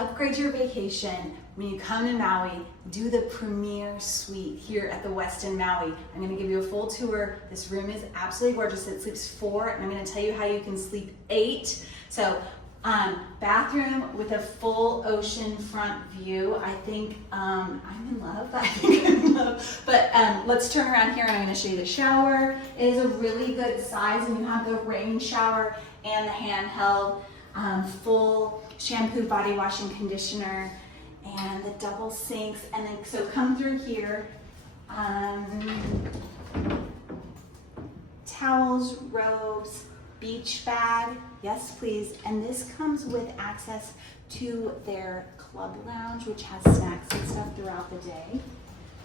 upgrade your vacation. When you come to Maui, do the premier suite here at the Westin Maui. I'm gonna give you a full tour. This room is absolutely gorgeous. It sleeps 4, and I'm gonna tell you how you can sleep 8. So, bathroom with a full ocean front view. I think I'm in love. I think I'm in love. But let's turn around here, and I'm gonna show you the shower. It is a really good size, and you have the rain shower and the handheld full shampoo, body wash, and conditioner, and the double sinks. And then, so come through here. Towels, robes, beach bag, yes please. And this comes with access to their club lounge, which has snacks and stuff throughout the day.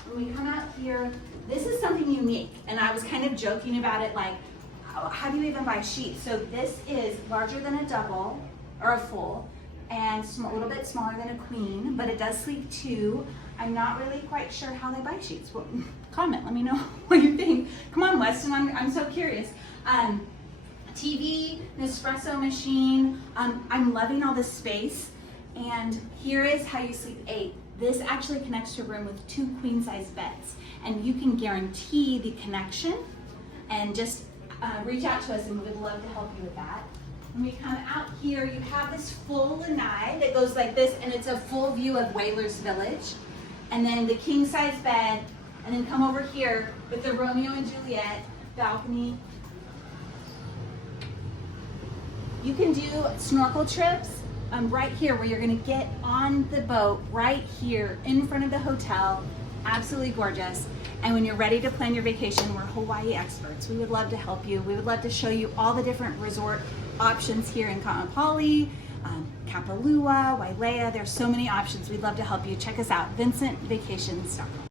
When we come out here, this is something unique, and I was kind of joking about it, like, how do you even buy sheets? So this is larger than a double or a full, and a little bit smaller than a queen, but it does sleep 2. I'm not really quite sure how they buy sheets. Well, comment, let me know what you think. Come on, Weston, I'm so curious. TV, Nespresso machine. I'm loving all this space. And here is how you sleep 8. This actually connects to a room with 2 queen-size beds, and you can guarantee the connection. And just reach out to us, and we would love to help you with that. When we come out here, you have this full lanai that goes like this, and it's a full view of Whalers Village. And then the king-size bed, and then come over here with the Romeo and Juliet balcony. You can do snorkel trips right here, where you're gonna get on the boat right here in front of the hotel. Absolutely gorgeous. And when you're ready to plan your vacation, we're Hawaii experts. We would love to help you. We would love to show you all the different resort options here in Kaanapali, Kapalua, Wailea. There's so many options. We'd love to help you. Check us out, vincentvacations.com.